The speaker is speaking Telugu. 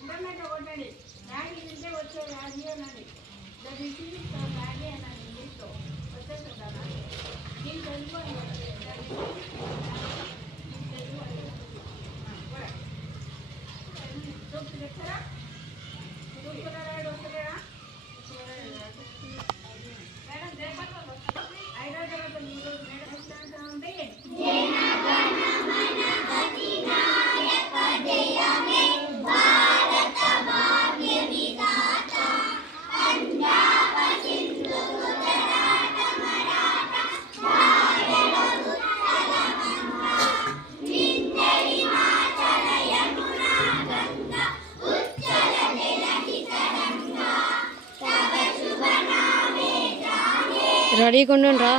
ఇంటర్నెట్ కొట్టండి మ్యాగీ తింటే వచ్చే మ్యాగీ అనండి దట్ ఈస్ మ్యాగీ అనండి ఇంగ్లీష్లో వచ్చేస్తుందా దీని తెలుగు అని తెలుగు అని సూప్ తెచ్చారా సూప్ వస్తలేదా మేడం జయపాల్ ఐదో తరగతి ఈరోజు మేడం ఎట్లా ఉంటే రెడీగా ఉండండి రా.